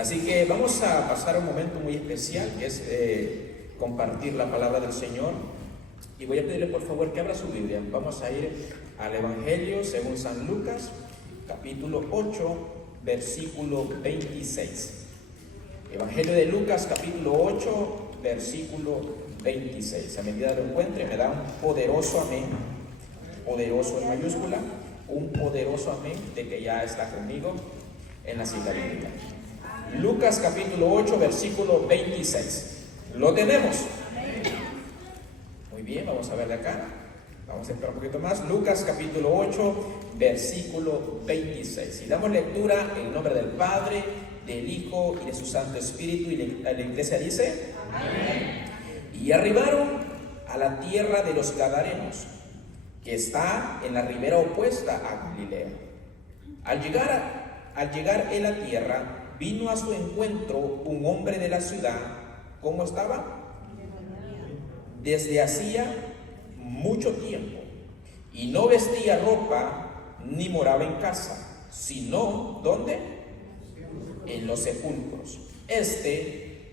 Así que vamos a pasar un momento muy especial, que es compartir la palabra del Señor. Y voy a pedirle por favor que abra su Biblia. Vamos a ir al Evangelio según San Lucas, capítulo 8, versículo 26. Evangelio de Lucas, capítulo 8, versículo 26. A medida que lo encuentre, me da un poderoso amén, poderoso en mayúscula, un poderoso amén de que ya está conmigo en la cita bíblica. Lucas capítulo 8, versículo 26. ¿Lo tenemos? Muy bien, vamos a verle acá. Vamos a esperar un poquito más. Lucas capítulo 8, versículo 26. Y damos lectura en nombre del Padre, del Hijo y de su Santo Espíritu. Y la iglesia dice: amén. Y arribaron a la tierra de los Gadarenos, que está en la ribera opuesta a Galilea. Al llegar él a tierra, vino a su encuentro un hombre de la ciudad. ¿Cómo estaba? Desde hacía mucho tiempo, y no vestía ropa ni moraba en casa, sino ¿dónde? En los sepulcros.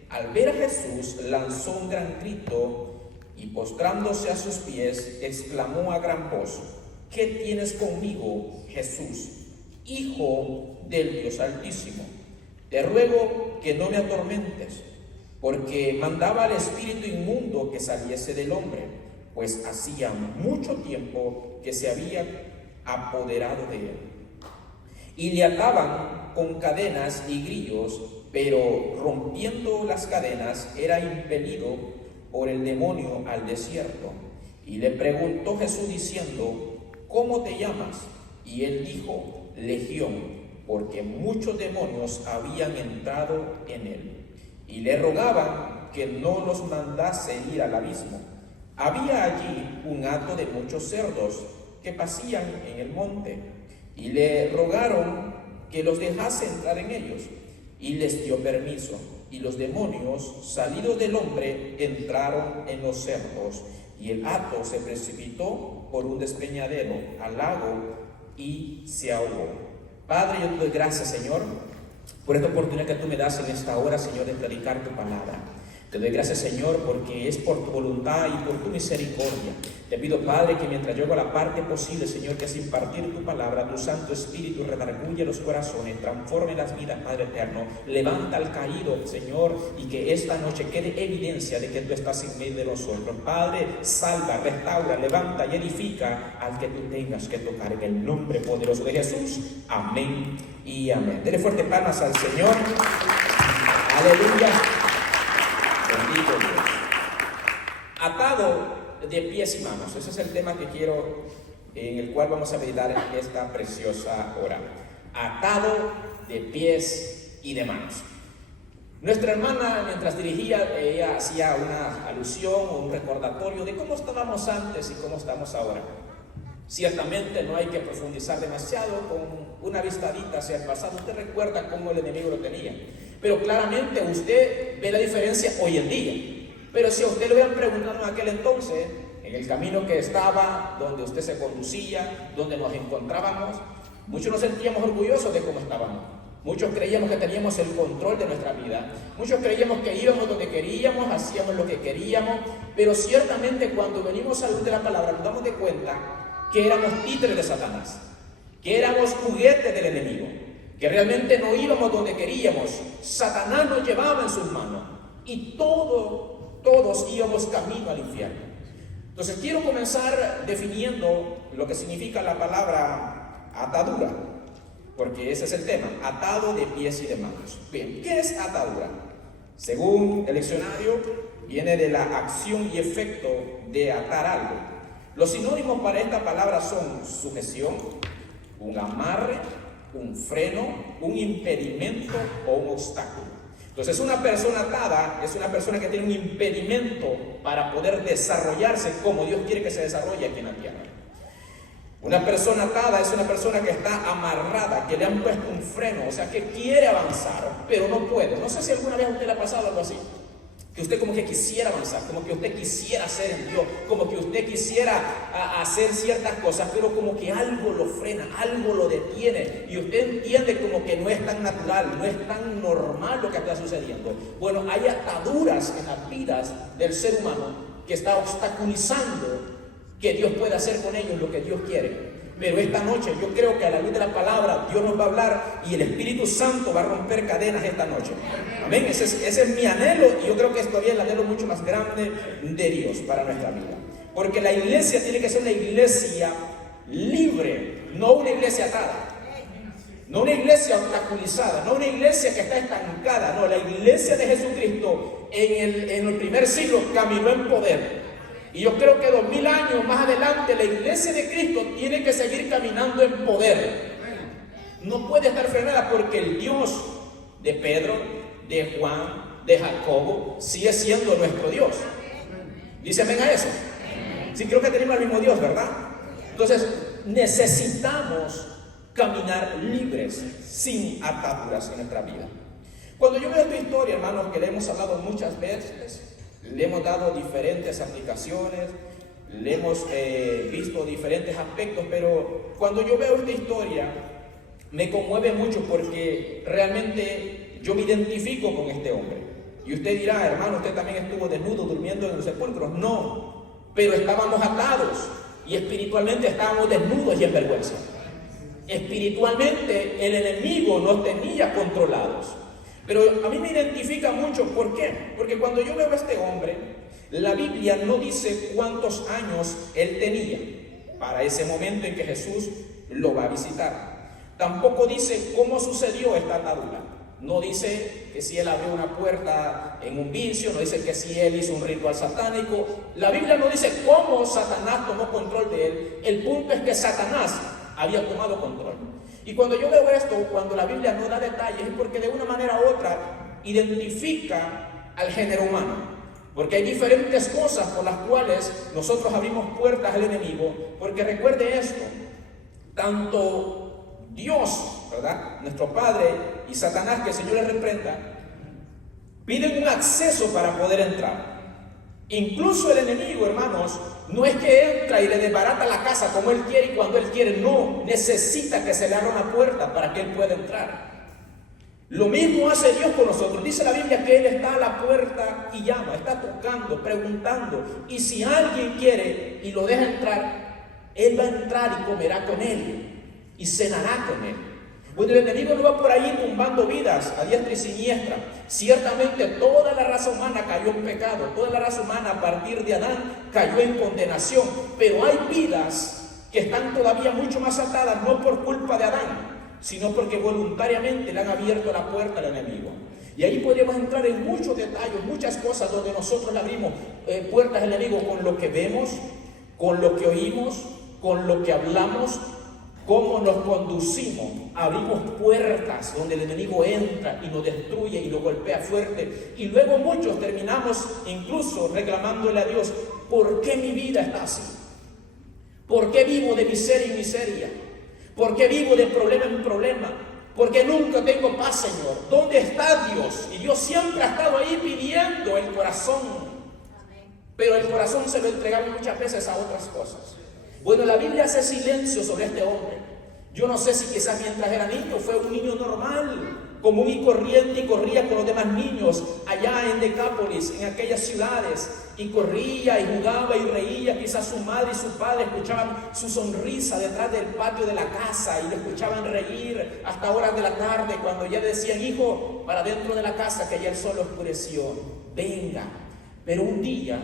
Al ver a Jesús, lanzó un gran grito y postrándose a sus pies, exclamó a gran voz: ¿qué tienes conmigo, Jesús, Hijo del Dios Altísimo? Te ruego que no me atormentes, porque mandaba al espíritu inmundo que saliese del hombre, pues hacía mucho tiempo que se había apoderado de él. Y le ataban con cadenas y grillos, pero rompiendo las cadenas era impelido por el demonio al desierto. Y le preguntó Jesús diciendo: ¿cómo te llamas? Y él dijo: Legión, porque muchos demonios habían entrado en él. Y le rogaban que no los mandase ir al abismo. Había allí un hato de muchos cerdos que pasían en el monte, y le rogaron que los dejase entrar en ellos, y les dio permiso. Y los demonios, salidos del hombre, entraron en los cerdos, y el hato se precipitó por un despeñadero al lago y se ahogó. Padre, yo te doy gracias, Señor, por esta oportunidad que tú me das en esta hora, Señor, de predicar tu palabra. Te doy gracias, Señor, porque es por tu voluntad y por tu misericordia. Te pido, Padre, que mientras yo hago la parte posible, Señor, que es impartir tu palabra, tu Santo Espíritu redarguye los corazones, transforme las vidas, Padre eterno. Levanta al caído, Señor, y que esta noche quede evidencia de que tú estás en medio de nosotros. Padre, salva, restaura, levanta y edifica al que tú tengas que tocar, en el nombre poderoso de Jesús. Amén y amén. Dele fuerte palmas al Señor. Aleluya. Bendito Dios. Atado de pies y manos. Ese es el tema en el cual vamos a meditar en esta preciosa hora. Atado de pies y de manos. Nuestra hermana, mientras dirigía, ella hacía una alusión o un recordatorio de cómo estábamos antes y cómo estamos ahora. Ciertamente no hay que profundizar demasiado, con una vistadita hacia el pasado. Usted recuerda cómo el enemigo lo tenía, pero claramente usted ve la diferencia hoy en día. Pero si a usted le hubieran preguntado en aquel entonces, en el camino que estaba, donde usted se conducía, donde nos encontrábamos, muchos nos sentíamos orgullosos de cómo estábamos. Muchos creíamos que teníamos el control de nuestra vida. Muchos creíamos que íbamos donde queríamos, hacíamos lo que queríamos. Pero ciertamente cuando venimos a la luz de la palabra nos damos de cuenta que éramos títeres de Satanás, que éramos juguetes del enemigo, que realmente no íbamos donde queríamos. Satanás nos llevaba en sus manos y todos íbamos camino al infierno. Entonces quiero comenzar definiendo lo que significa la palabra atadura, porque ese es el tema: atado de pies y de manos. Bien, ¿qué es atadura? Según el diccionario, viene de la acción y efecto de atar algo. Los sinónimos para esta palabra son sujeción, un amarre, un freno, un impedimento o un obstáculo. Entonces, una persona atada es una persona que tiene un impedimento para poder desarrollarse como Dios quiere que se desarrolle aquí en la tierra. Una persona atada es una persona que está amarrada, que le han puesto un freno, o sea, que quiere avanzar, pero no puede. No sé si alguna vez a usted le ha pasado algo así, que usted como que quisiera avanzar, como que usted quisiera ser en Dios, como que usted quisiera hacer ciertas cosas, pero como que algo lo frena, algo lo detiene, y usted entiende como que no es tan natural, no es tan normal lo que está sucediendo. Bueno, hay ataduras en las vidas del ser humano que está obstaculizando que Dios pueda hacer con ellos lo que Dios quiere. Pero esta noche yo creo que a la luz de la palabra Dios nos va a hablar y el Espíritu Santo va a romper cadenas esta noche. Amén. Ese es mi anhelo, y yo creo que es todavía el anhelo mucho más grande de Dios para nuestra vida. Porque la iglesia tiene que ser una iglesia libre, no una iglesia atada. No una iglesia obstaculizada, no una iglesia que está estancada. No, la iglesia de Jesucristo en el primer siglo caminó en poder. Y yo creo que 2000 años más adelante la iglesia de Cristo tiene que seguir caminando en poder. No puede estar frenada, porque el Dios de Pedro, de Juan, de Jacobo sigue siendo nuestro Dios. Dice amén a eso. Sí, creo que tenemos el mismo Dios, ¿verdad? Entonces necesitamos caminar libres, sin ataduras en nuestra vida. Cuando yo veo esta historia, hermanos, que le hemos hablado muchas veces, le hemos dado diferentes aplicaciones, le hemos visto diferentes aspectos, pero cuando yo veo esta historia me conmueve mucho, porque realmente yo me identifico con este hombre. Y usted dirá, hermano, usted también estuvo desnudo durmiendo en los sepulcros. No, pero estábamos atados y espiritualmente estábamos desnudos y en vergüenza. Espiritualmente el enemigo nos tenía controlados. Pero a mí me identifica mucho. ¿Por qué? Porque cuando yo veo a este hombre, la Biblia no dice cuántos años él tenía para ese momento en que Jesús lo va a visitar. Tampoco dice cómo sucedió esta atadura. No dice que si él abrió una puerta en un vicio, no dice que si él hizo un ritual satánico. La Biblia no dice cómo Satanás tomó control de él. El punto es que Satanás había tomado control. Y cuando yo veo esto, cuando la Biblia no da detalles, es porque de una manera u otra identifica al género humano. Porque hay diferentes cosas por las cuales nosotros abrimos puertas al enemigo. Porque recuerde esto, tanto Dios, ¿verdad?, nuestro Padre, y Satanás, que el Señor le reprenda, piden un acceso para poder entrar. Incluso el enemigo, hermanos, no es que entra y le desbarata la casa como él quiere y cuando él quiere. No, necesita que se le abra una puerta para que él pueda entrar. Lo mismo hace Dios con nosotros. Dice la Biblia que Él está a la puerta y llama, está tocando, preguntando. Y si alguien quiere y lo deja entrar, Él va a entrar y comerá con él y cenará con él. Bueno, el enemigo no va por ahí tumbando vidas a diestra y siniestra. Ciertamente toda la raza humana cayó en pecado. Toda la raza humana a partir de Adán cayó en condenación. Pero hay vidas que están todavía mucho más atadas, no por culpa de Adán, sino porque voluntariamente le han abierto la puerta al enemigo. Y ahí podríamos entrar en muchos detalles, muchas cosas donde nosotros le abrimos puertas al enemigo con lo que vemos, con lo que oímos, con lo que hablamos, cómo nos conducimos. Abrimos puertas donde el enemigo entra y nos destruye y lo golpea fuerte. Y luego muchos terminamos incluso reclamándole a Dios: ¿por qué mi vida está así? ¿Por qué vivo de miseria en miseria? ¿Por qué vivo de problema en problema? ¿Por qué nunca tengo paz, Señor? ¿Dónde está Dios? Y Dios siempre ha estado ahí pidiendo el corazón. Pero el corazón se lo entregamos muchas veces a otras cosas. Bueno, la Biblia hace silencio sobre este hombre. Yo no sé si quizás mientras era niño fue un niño normal, común y corriente, y corría con los demás niños allá en Decápolis, en aquellas ciudades, y corría y jugaba y reía. Quizás su madre y su padre escuchaban su sonrisa detrás del patio de la casa y lo escuchaban reír hasta horas de la tarde, cuando ya decían: hijo, para dentro de la casa, que ya el sol oscureció, venga. Pero un día,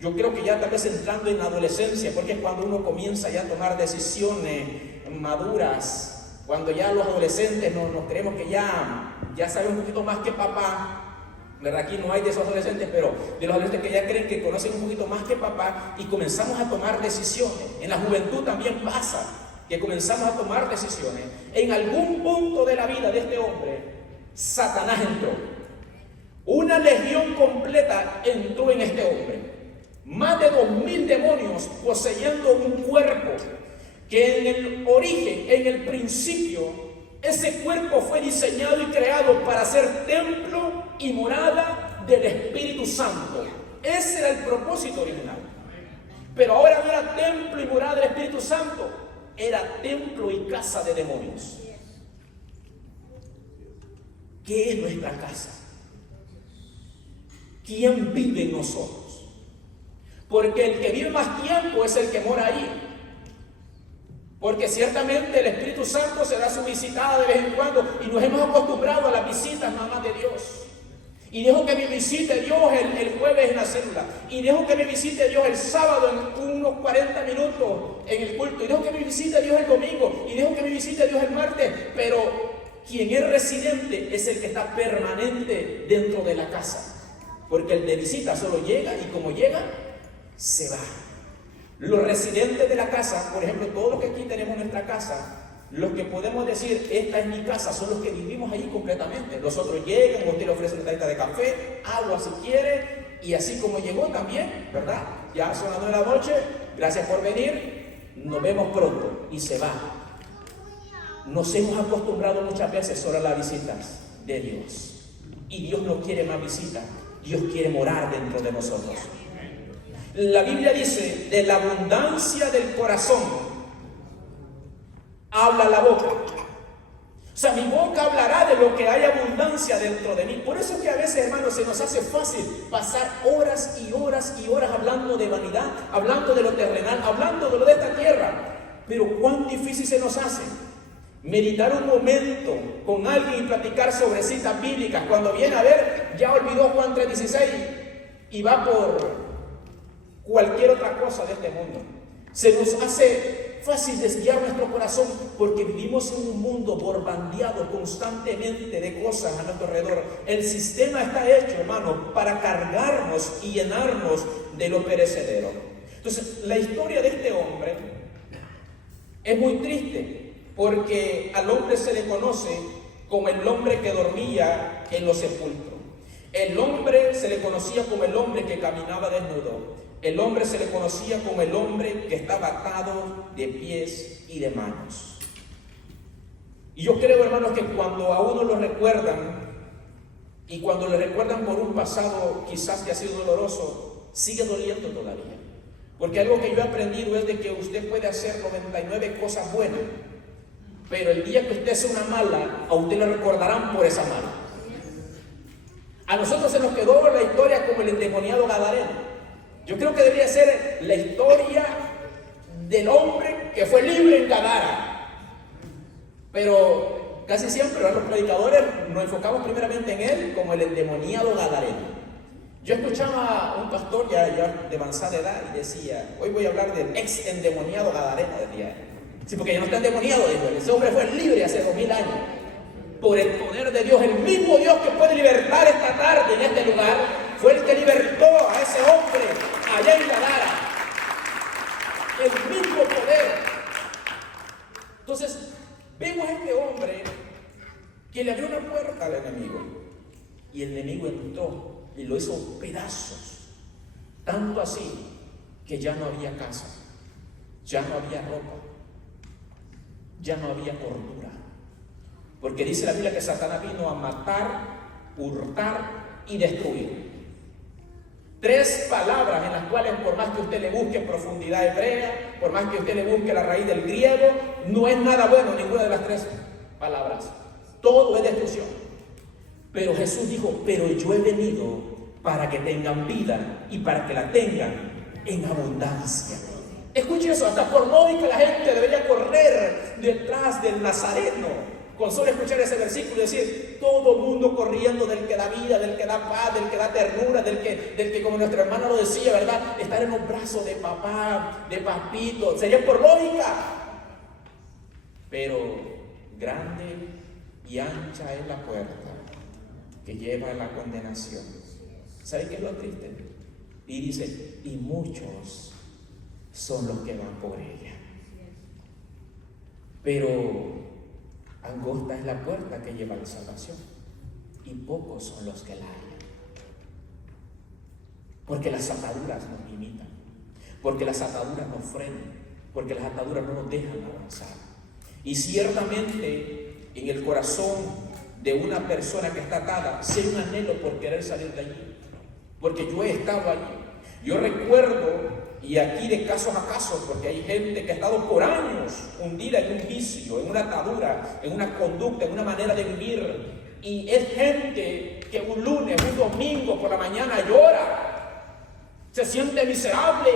yo creo que ya tal vez entrando en la adolescencia, porque es cuando uno comienza ya a tomar decisiones maduras, cuando ya los adolescentes nos creemos que ya saben un poquito más que papá, ¿verdad? Aquí no hay de esos adolescentes, pero de los adolescentes que ya creen que conocen un poquito más que papá, y comenzamos a tomar decisiones. En la juventud también pasa que comenzamos a tomar decisiones. En algún punto de la vida de este hombre, Satanás entró. Una legión completa entró en este hombre. Más de 2000 demonios poseyendo un cuerpo que en el origen, en el principio, ese cuerpo fue diseñado y creado para ser templo y morada del Espíritu Santo. Ese era el propósito original. Pero ahora no era templo y morada del Espíritu Santo, era templo y casa de demonios. ¿Qué es nuestra casa? ¿Quién vive en nosotros? Porque el que vive más tiempo es el que mora ahí. Porque ciertamente el Espíritu Santo se da su visitada de vez en cuando y nos hemos acostumbrado a las visitas nada más de Dios. Y dejo que me visite Dios el jueves en la célula. Y dejo que me visite Dios el sábado en unos 40 minutos en el culto. Y dejo que me visite Dios el domingo. Y dejo que me visite Dios el martes. Pero quien es residente es el que está permanente dentro de la casa. Porque el de visita solo llega y como llega, se va. Los residentes de la casa, por ejemplo, todos los que aquí tenemos en nuestra casa, los que podemos decir, esta es mi casa, son los que vivimos ahí completamente. Los otros llegan, usted le ofrece una tacita de café, agua si quiere, y así como llegó también, ¿verdad? Ya son las 9 de la noche, gracias por venir, nos vemos pronto, y se va. Nos hemos acostumbrado muchas veces solo a las visitas de Dios. Y Dios no quiere más visitas, Dios quiere morar dentro de nosotros. La Biblia dice, de la abundancia del corazón habla la boca. O sea, mi boca hablará de lo que hay abundancia dentro de mí. Por eso es que a veces, hermanos, se nos hace fácil pasar horas y horas y horas hablando de vanidad, hablando de lo terrenal, hablando de lo de esta tierra. Pero cuán difícil se nos hace meditar un momento con alguien y platicar sobre citas bíblicas. Cuando viene a ver, ya olvidó Juan 3:16 y va por cualquier otra cosa de este mundo. Se nos hace fácil desviar nuestro corazón porque vivimos en un mundo bombardeado constantemente de cosas a nuestro alrededor. El sistema está hecho, hermano, para cargarnos y llenarnos de lo perecedero. Entonces, la historia de este hombre es muy triste porque al hombre se le conoce como el hombre que dormía en los sepulcros. El hombre se le conocía como el hombre que caminaba desnudo. El hombre se le conocía como el hombre que estaba atado de pies y de manos. Y yo creo, hermanos, que cuando a uno lo recuerdan, y cuando le recuerdan por un pasado quizás que ha sido doloroso, sigue doliendo todavía. Porque algo que yo he aprendido es de que usted puede hacer 99 cosas buenas, pero el día que usted hace una mala, a usted le recordarán por esa mala. A nosotros se nos quedó la historia como el endemoniado Gadareno. Yo creo que debería ser la historia del hombre que fue libre en Gadara. Pero casi siempre los predicadores nos enfocamos primeramente en él como el endemoniado Gadareno. Yo escuchaba a un pastor ya de avanzada edad y decía, hoy voy a hablar del ex endemoniado Gadareno, decía. Sí, porque ya no está endemoniado, dijo él. Ese hombre fue libre hace 2000 años. Por el poder de Dios, el mismo Dios que puede libertar esta tarde en este lugar, fue el que libertó a ese hombre allá en Gadara. El mismo poder. Entonces, vemos a este hombre que le abrió una puerta al enemigo. Y el enemigo entró y lo hizo pedazos. Tanto así que ya no había casa, ya no había ropa, ya no había cordura. Porque dice la Biblia que Satanás vino a matar, hurtar y destruir. 3 palabras en las cuales por más que usted le busque profundidad hebrea, por más que usted le busque la raíz del griego, no es nada bueno ninguna de las 3 palabras. Todo es destrucción. Pero Jesús dijo, pero yo he venido para que tengan vida y para que la tengan en abundancia. Escuche eso, hasta por lógica la gente debería correr detrás del Nazareno. Con solo escuchar ese versículo y decir, todo mundo corriendo del que da vida, del que da paz, del que da ternura, del que como nuestra hermana lo decía, ¿verdad? Estar en los brazos de papá, de papito, sería por lógica. Pero grande y ancha es la puerta que lleva a la condenación. ¿Sabe qué es lo triste? Y dice, y muchos son los que van por ella. Pero angosta es la puerta que lleva a la salvación y pocos son los que la hallan. Porque las ataduras nos limitan, porque las ataduras nos frenan, porque las ataduras no nos dejan avanzar. Y ciertamente en el corazón de una persona que está atada sea un anhelo por querer salir de allí. Porque yo he estado allí. Yo recuerdo, y aquí de casos a casos, porque hay gente que ha estado por años hundida en un vicio, en una atadura, en una conducta, en una manera de vivir. Y es gente que un lunes, un domingo por la mañana llora, se siente miserable,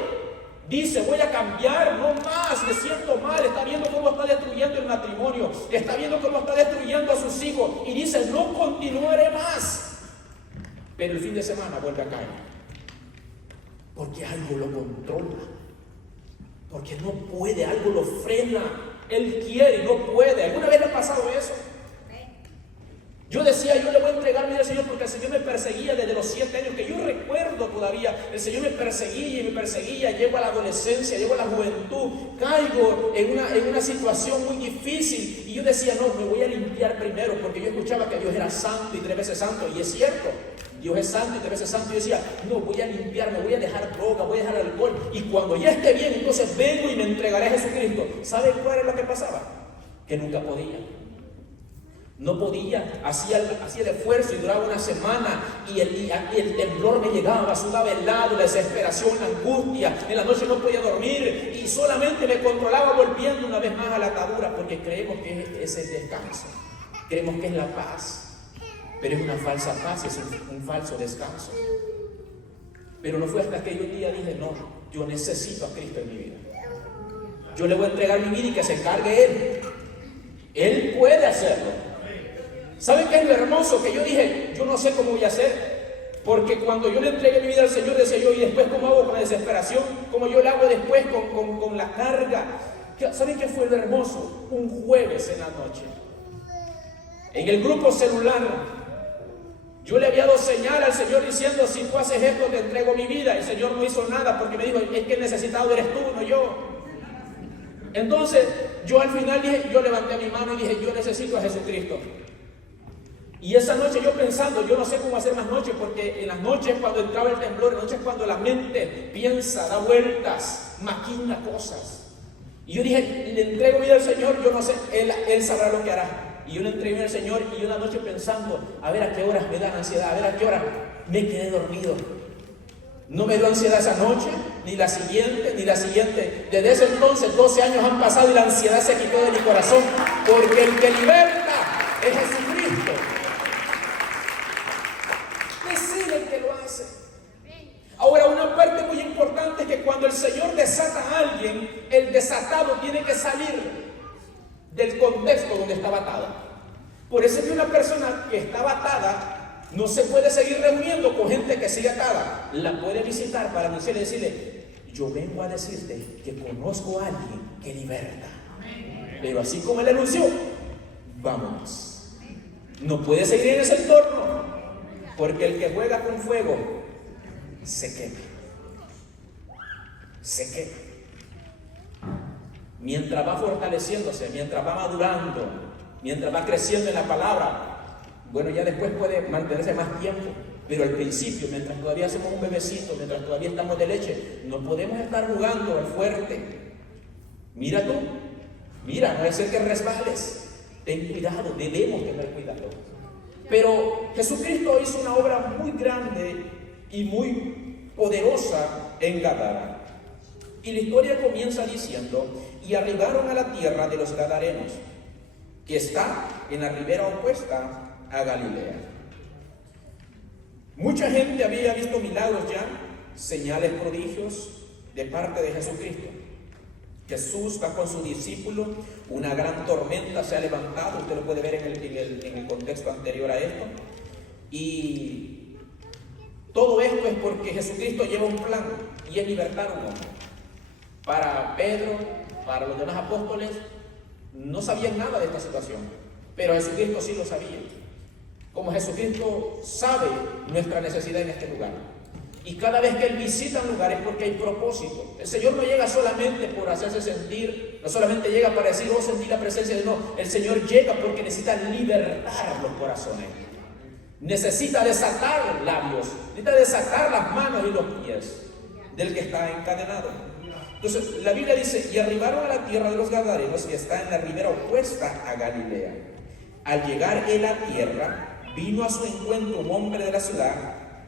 dice: voy a cambiar, no más, me siento mal. Está viendo cómo está destruyendo el matrimonio, está viendo cómo está destruyendo a sus hijos, y dice: no continuaré más. Pero el fin de semana vuelve a caer, porque algo lo controla, porque no puede, algo lo frena. Él quiere y no puede. ¿Alguna vez le ha pasado eso? Yo decía: yo le voy a entregar mi vida al Señor, porque el Señor me perseguía desde los 7 años, que yo recuerdo todavía. El Señor me perseguía y me perseguía. Llego a la adolescencia, llego a la juventud, caigo en una situación muy difícil, y yo decía: no, me voy a limpiar primero, porque yo escuchaba que Dios era santo y 3 veces santo, y es cierto, Dios es santo y 3 veces santo. Y yo decía: no, voy a limpiarme, voy a dejar droga, voy a dejar alcohol, y cuando ya esté bien, entonces vengo y me entregaré a Jesucristo. ¿Saben cuál es lo que pasaba? Que nunca podía. No podía, hacía el esfuerzo y duraba una semana, y el temblor me llegaba, sudaba helado, la desesperación, la angustia. En la noche no podía dormir y solamente me controlaba volviendo una vez más a la atadura, porque creemos que es el descanso, creemos que es la paz, pero es una falsa paz, es un falso descanso. Pero no fue hasta que yo un día dije: no, yo necesito a Cristo en mi vida, yo le voy a entregar mi vida y que se encargue Él. Él puede hacerlo. ¿Saben qué es lo hermoso? Que yo dije: yo no sé cómo voy a hacer, porque cuando yo le entregué mi vida al Señor, decía yo: ¿y después cómo hago con la desesperación? ¿Cómo yo le hago después con la carga? ¿Saben qué fue lo hermoso? Un jueves en la noche, en el grupo celular, yo le había dado señal al Señor diciendo: si tú haces esto, te entrego mi vida. El Señor no hizo nada, porque me dijo: es que el necesitado eres tú, no yo. Entonces yo al final dije, yo levanté mi mano y dije: yo necesito a Jesucristo. Y esa noche yo pensando, yo no sé cómo hacer más noches, porque en las noches cuando entraba el temblor, en las noches cuando la mente piensa, da vueltas, maquina cosas. Y yo dije: le entrego vida al Señor, yo no sé, Él sabrá lo que hará. Y yo le entregué vida al Señor, y una noche pensando, a ver a qué horas me da ansiedad, a ver a qué hora, me quedé dormido. No me dio ansiedad esa noche, ni la siguiente, ni la siguiente. Desde ese entonces 12 años han pasado y la ansiedad se quitó de mi corazón, porque el que liberta es Jesucristo. Es Él el que lo hace. Ahora, una parte muy importante es que cuando el Señor desata a alguien, el desatado tiene que salir del contexto donde estaba atada. Por eso es que una persona que estaba atada no se puede seguir reuniendo con gente que sigue atada. La puede visitar para anunciarle y decirle: yo vengo a decirte que conozco a alguien que liberta. Pero así como él anunció, vámonos. No puede seguir en ese entorno, porque el que juega con fuego se quema. Se quema. Mientras va fortaleciéndose, mientras va madurando, mientras va creciendo en la palabra, bueno, ya después puede mantenerse más tiempo, pero al principio, mientras todavía somos un bebecito, mientras todavía estamos de leche, no podemos estar jugando al fuerte. Mira tú, mira, no es ser que resbales. Ten cuidado, debemos tener cuidado. Pero Jesucristo hizo una obra muy grande y muy poderosa en Gadara. Y la historia comienza diciendo: y arribaron a la tierra de los Gadarenos, que está en la ribera opuesta a Galilea. Mucha gente había visto milagros ya, señales, prodigios de parte de Jesucristo. Jesús va con su discípulo, una gran tormenta se ha levantado, usted lo puede ver en el contexto anterior a esto, y todo esto es porque Jesucristo lleva un plan, y es libertar a un hombre. Para Pedro, para los demás apóstoles, no sabían nada de esta situación, pero Jesucristo sí lo sabía. Como Jesucristo sabe nuestra necesidad en este lugar, y cada vez que Él visita un lugar es porque hay propósito. El Señor no llega solamente por hacerse sentir, no solamente llega para decir: oh, sentí la presencia de Dios. No, el Señor llega porque necesita libertar los corazones, necesita desatar labios, necesita desatar las manos y los pies del que está encadenado. Entonces la Biblia dice: y arribaron a la tierra de los Gadarenos, que está en la ribera opuesta a Galilea. Al llegar él a tierra, vino a su encuentro un hombre de la ciudad,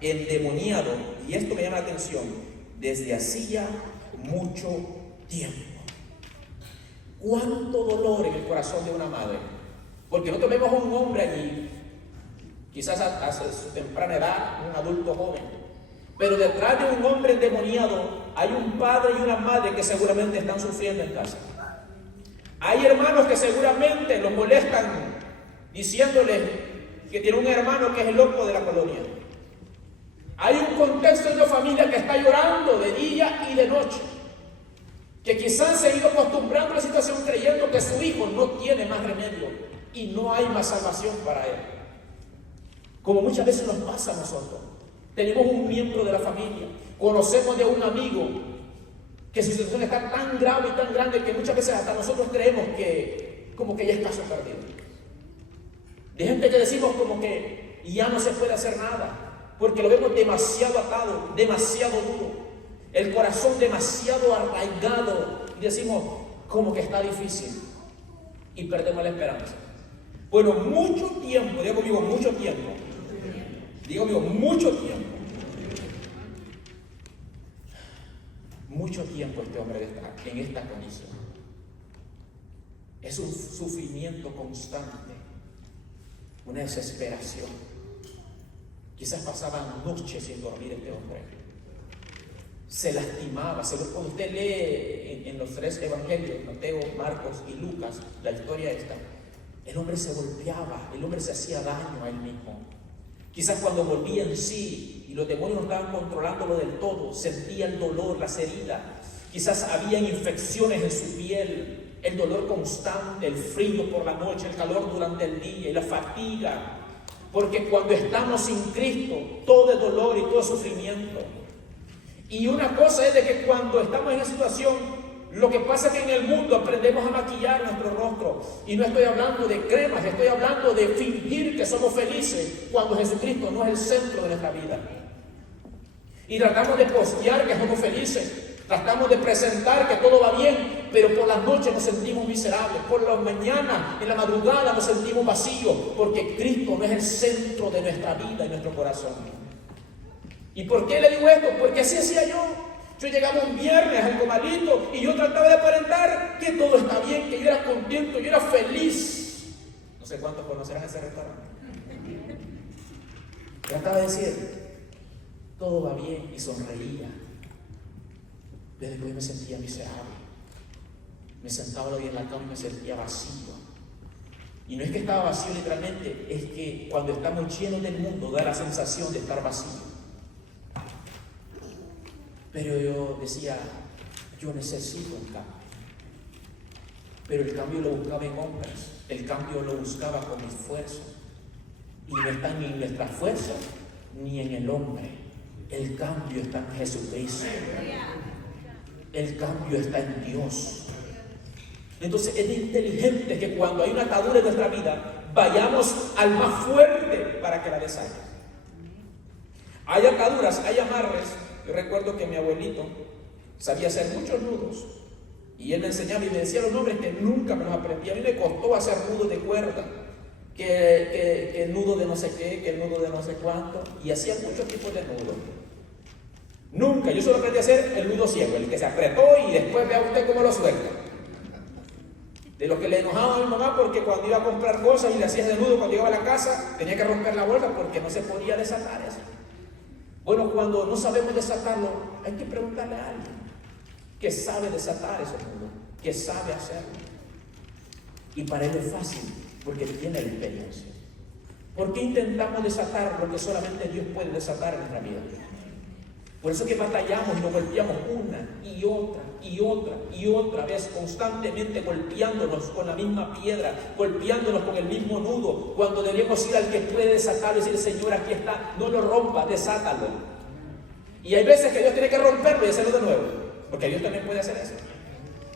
endemoniado, y esto me llama la atención, desde hacía mucho tiempo. Cuánto dolor en el corazón de una madre, porque nosotros vemos a un hombre allí, quizás a su temprana edad, un adulto joven, pero detrás de un hombre endemoniado hay un padre y una madre que seguramente están sufriendo en casa. Hay hermanos que seguramente los molestan diciéndole que tiene un hermano que es el loco de la colonia. Hay un contexto de una familia que está llorando de día y de noche, que quizás se ha ido acostumbrando a la situación creyendo que su hijo no tiene más remedio y no hay más salvación para él. Como muchas veces nos pasa a nosotros. Tenemos un miembro de la familia, conocemos de un amigo que su situación está tan grave y tan grande que muchas veces hasta nosotros creemos que como que ya es caso perdido. De gente que decimos como que ya no se puede hacer nada, porque lo vemos demasiado atado, demasiado duro, el corazón demasiado arraigado, y decimos como que está difícil y perdemos la esperanza. Bueno, mucho tiempo, digo conmigo, mucho tiempo. Digo conmigo, mucho tiempo. Mucho tiempo este hombre está en esta condición. Es un sufrimiento constante, una desesperación. Quizás pasaban noches sin dormir este hombre. Se lastimaba. Cuando usted lee en los 3 evangelios, Mateo, Marcos y Lucas, la historia esta, el hombre se golpeaba, el hombre se hacía daño a él mismo. Quizás cuando volvía en sí y los demonios no estaban controlándolo del todo, sentía el dolor, las heridas. Quizás habían infecciones en su piel, el dolor constante, el frío por la noche, el calor durante el día y la fatiga. Porque cuando estamos sin Cristo, todo es dolor y todo es sufrimiento. Y una cosa es de que cuando estamos en esa situación, lo que pasa es que en el mundo aprendemos a maquillar nuestro rostro. Y no estoy hablando de cremas, estoy hablando de fingir que somos felices cuando Jesucristo no es el centro de nuestra vida. Y tratamos de postear que somos felices, tratamos de presentar que todo va bien, pero por las noches nos sentimos miserables, por la mañana, en la madrugada nos sentimos vacíos, porque Cristo no es el centro de nuestra vida y nuestro corazón. ¿Y por qué le digo esto? Porque así hacía yo. Yo llegaba un viernes algo malito y yo trataba de aparentar que todo está bien, que yo era contento, yo era feliz. No sé cuántos conocerán ese restaurante. Trataba de decir, todo va bien, y sonreía. Pero después me sentía miserable. Me sentaba hoy en la cama y me sentía vacío. Y no es que estaba vacío literalmente, es que cuando estamos llenos del mundo da la sensación de estar vacío. Pero yo decía, yo necesito un cambio. Pero el cambio lo buscaba en hombres, el cambio lo buscaba con mi esfuerzo. Y no está ni en nuestra fuerza, ni en el hombre. El cambio está en Jesucristo. El cambio está en Dios. Entonces es inteligente que cuando hay una atadura en nuestra vida, vayamos al más fuerte para que la deshaga. Hay ataduras, hay amarres. Yo recuerdo que mi abuelito sabía hacer muchos nudos y él me enseñaba y me decía los nombres que nunca me los aprendí. A mí me costó hacer nudos de cuerda, que el nudo de no sé qué, que el nudo de no sé cuánto, y hacía muchos tipos de nudos. Nunca, yo solo aprendí a hacer el nudo ciego, el que se apretó y después vea usted cómo lo suelta. De lo que le enojaba a mi mamá porque cuando iba a comprar cosas y le hacía ese nudo, cuando llegaba a la casa tenía que romper la bolsa porque no se podía desatar eso. Bueno, cuando no sabemos desatarlo, hay que preguntarle a alguien que sabe desatar ese nudo, que sabe hacerlo. Y para él es fácil, porque tiene la experiencia. ¿Por qué intentamos desatar lo que solamente Dios puede desatar en nuestra vida? Por eso que batallamos y nos golpeamos una y otra y otra y otra vez, constantemente golpeándonos con la misma piedra, golpeándonos con el mismo nudo, cuando debemos ir al que puede desatarlo y decir, Señor, aquí está, no lo rompa, desátalo. Y hay veces que Dios tiene que romperlo y hacerlo de nuevo, porque Dios también puede hacer eso.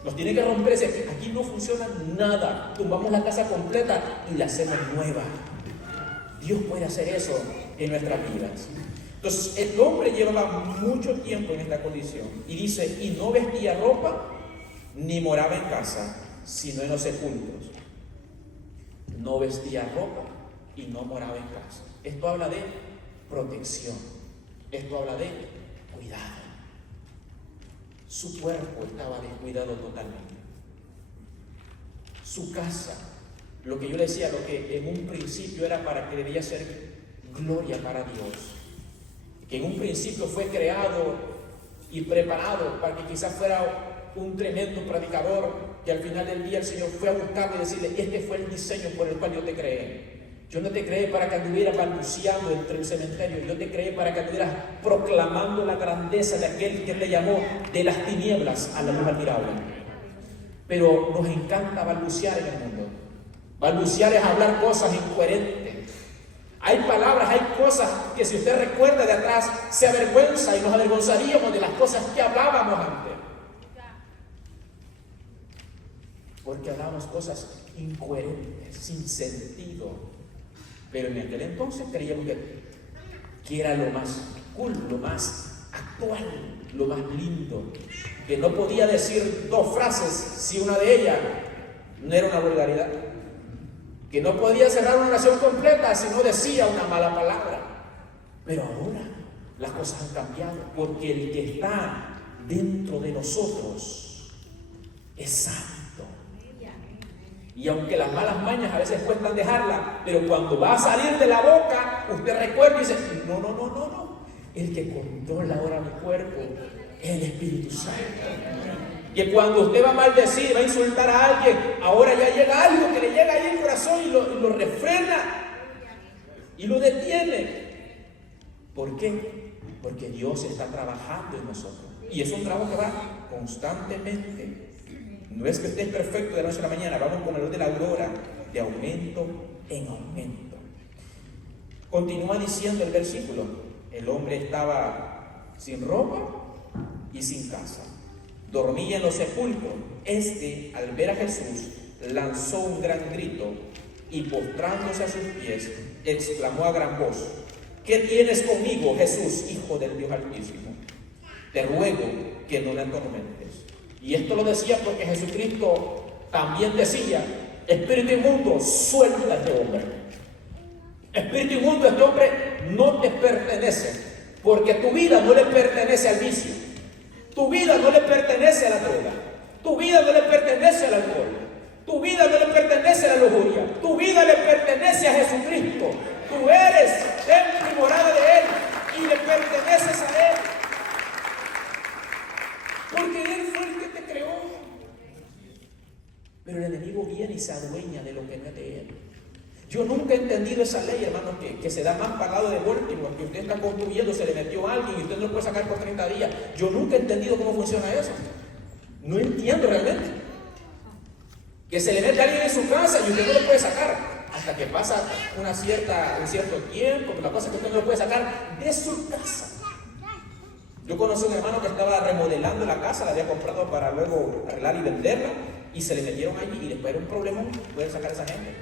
Nos tiene que romper y decir, aquí no funciona nada, tumbamos la casa completa y la hacemos nueva. Dios puede hacer eso en nuestras vidas. Entonces el hombre llevaba mucho tiempo en esta condición y dice, y no vestía ropa ni moraba en casa, sino en los sepulcros. no vestía ropa y no moraba en casa. Esto habla de protección. Esto habla de cuidado. Su cuerpo estaba descuidado totalmente. Su casa, lo que yo decía, lo que en un principio era para que debía ser gloria para Dios, que en un principio fue creado y preparado para que quizás fuera un tremendo predicador, que al final del día el Señor fue a buscarlo y decirle: este fue el diseño por el cual yo te creé. Yo no te creé para que anduvieras balbuceando entre el cementerio. Yo te creé para que anduvieras proclamando la grandeza de aquel que te llamó de las tinieblas a la luz admirable. Pero nos encanta balbucear en el mundo. Balbucear es hablar cosas incoherentes. Hay palabras, hay cosas que si usted recuerda de atrás se avergüenza y nos avergonzaríamos de las cosas que hablábamos antes. Porque hablamos cosas incoherentes, sin sentido. Pero en aquel entonces creíamos que era lo más cool, lo más actual, lo más lindo. Que no podía decir dos frases si una de ellas no era una vulgaridad. Que no podía cerrar una oración completa si no decía una mala palabra. Pero ahora las cosas han cambiado, porque el que está dentro de nosotros es santo. Y aunque las malas mañas a veces cuestan dejarla, pero cuando va a salir de la boca, usted recuerda y dice: no. El que controla ahora mi cuerpo es el Espíritu Santo. Que cuando usted va a maldecir, va a insultar a alguien, ahora ya llega algo que le llega ahí al corazón y lo refrena y lo detiene. ¿Por qué? Porque Dios está trabajando en nosotros. Y es un trabajo que va constantemente. No es que estés perfecto de la noche a la mañana, vamos con la luz de la aurora, de aumento en aumento. Continúa diciendo el versículo: el hombre estaba sin ropa y sin casa, dormía en los sepulcros. Al ver a Jesús, lanzó un gran grito y postrándose a sus pies, exclamó a gran voz: ¿qué tienes conmigo, Jesús, Hijo del Dios Altísimo? Te ruego que no me atormentes. Y esto lo decía porque Jesucristo también decía: espíritu inmundo, suelta a este hombre. Espíritu inmundo, este hombre no te pertenece, porque tu vida no le pertenece al vicio, tu vida no le pertenece a la droga, tu vida no le pertenece al alcohol, tu vida no le pertenece a la lujuria, tu vida le pertenece a Jesucristo. Tú eres templo y morada de Él y le perteneces a Él, porque Él fue el que te creó. Pero el enemigo viene y se adueña de lo que no es de Él. Yo nunca he entendido esa ley, hermanos, que se da más pagado de Baltimore, que usted está construyendo, se le metió a alguien y usted no lo puede sacar por 30 días. Yo nunca he entendido cómo funciona eso. No entiendo realmente. Que se le mete a alguien en su casa y usted no lo puede sacar hasta que pasa un cierto tiempo. La cosa es que usted no lo puede sacar de su casa. Yo conocí a un hermano que estaba remodelando la casa, la había comprado para luego arreglar y venderla, y se le metieron allí y después era un problema poder sacar a esa gente.